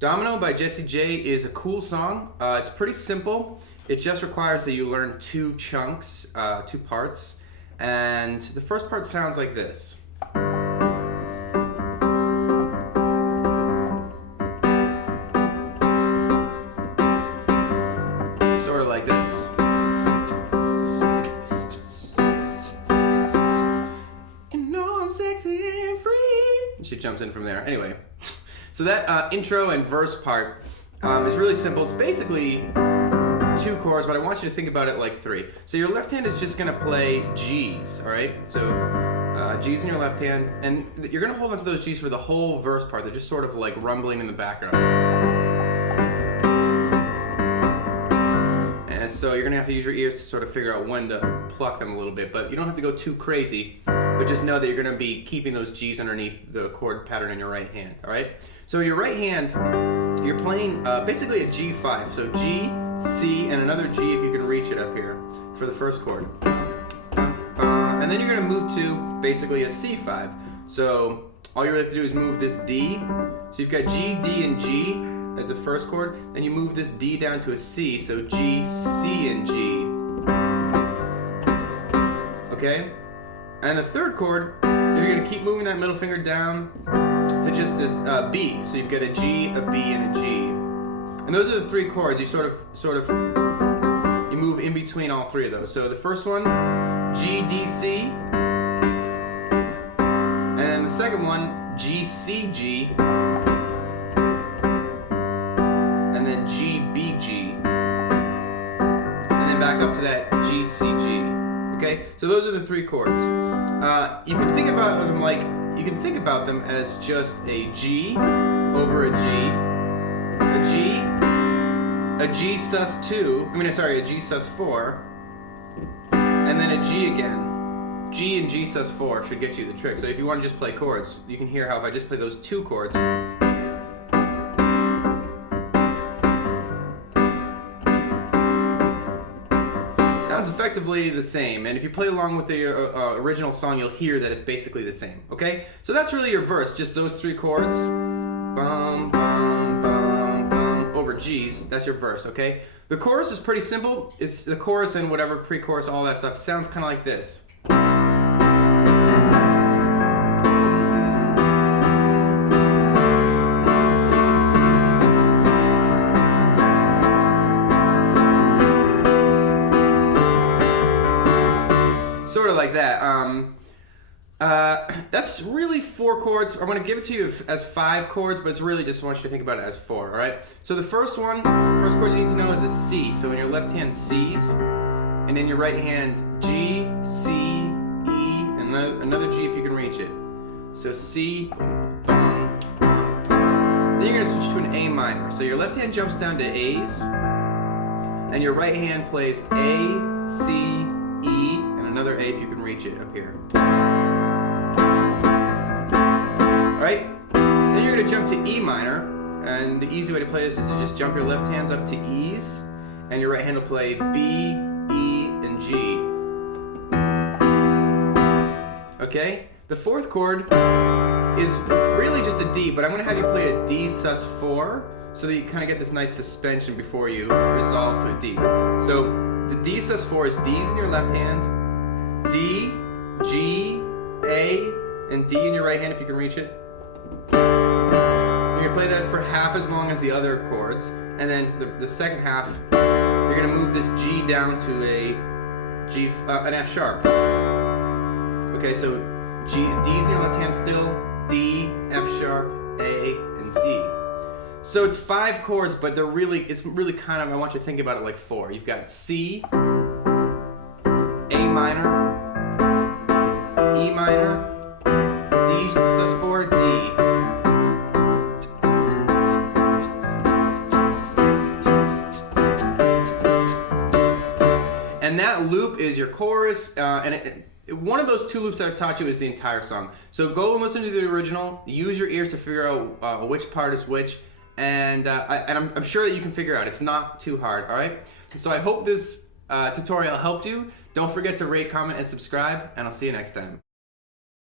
Domino by Jessie J is a cool song. It's pretty simple. It just requires that you learn two chunks, two parts. And the first part sounds like this. Sort of like this. You know I'm sexy and free. And she jumps in from there. Anyway. So that intro and verse part is really simple. It's basically two chords, but I want you to think about it like three. So your left hand is just gonna play G's, all right? So G's in your left hand, and you're gonna hold on to those G's for the whole verse part. They're just sort of like rumbling in the background. And so you're gonna have to use your ears to sort of figure out when to pluck them a little bit, but you don't have to go too crazy, but just know that you're gonna be keeping those G's underneath the chord pattern in your right hand, all right? So your right hand, you're playing basically a G5. So G, C, and another G if you can reach it up here for the first chord. And then you're gonna move to basically a C5. So all you really have to do is move this D. So you've got G, D, and G as the first chord. Then you move this D down to a C. So G, C, and G. Okay? And the third chord, you're gonna keep moving that middle finger down to just this B. So you've got a G, a B, and a G. And those are the three chords. You sort of you move in between all three of those. So the first one, G, D, C. And the second one, G, C, G. And then G, B, G. And then back up to that G, C, G. Okay? So those are the three chords. You can think about them like, you can think about them as just a G over a G, a G sus2, a G sus4, and then a G again. G and G sus4 should get you the trick. So if you want to just play chords, you can hear how if I just play those two chords, sounds effectively the same, and if you play along with the original song, you'll hear that it's basically the same, okay? So that's really your verse, just those three chords. Bum, bum, bum, bum, over G's, that's your verse, okay? The chorus is pretty simple. It's the chorus and whatever pre-chorus, all that stuff. It sounds kind of like this. Sort of like that. That's really four chords. I'm going to give it to you as five chords, but it's really just I want you to think about it as four, all right? So the first chord you need to know is a C. So in your left hand, C's, and in your right hand, G, C, E, and another G if you can reach it. So C, bum, bum, bum. Then you're going to switch to an A minor. So your left hand jumps down to A's, and your right hand plays A, C, E, and another A if you can reach it up here. Alright? Then you're going to jump to E minor, and the easy way to play this is to just jump your left hands up to E's, and your right hand will play B, E, and G. Okay? The fourth chord is really just a D, but I'm going to have you play a D sus4 so that you kind of get this nice suspension before you resolve to a D. So the D sus4 is D's in your left hand, D, G, A, and D in your right hand if you can reach it. You're going to play that for half as long as the other chords, and then the second half, you're going to move this G down to an F sharp. Okay, so D's in your left hand still, D, F sharp, A, and D. So it's five chords, but it's really kind of, I want you to think about it like four. You've got C, A minor, E minor, D sus4, D. And that loop is your chorus, and one of those two loops that I've taught you is the entire song. So go and listen to the original, use your ears to figure out which part is which, and I'm sure that you can figure out. It's not too hard, all right? So I hope this tutorial helped you. Don't forget to rate, comment, and subscribe, and I'll see you next time.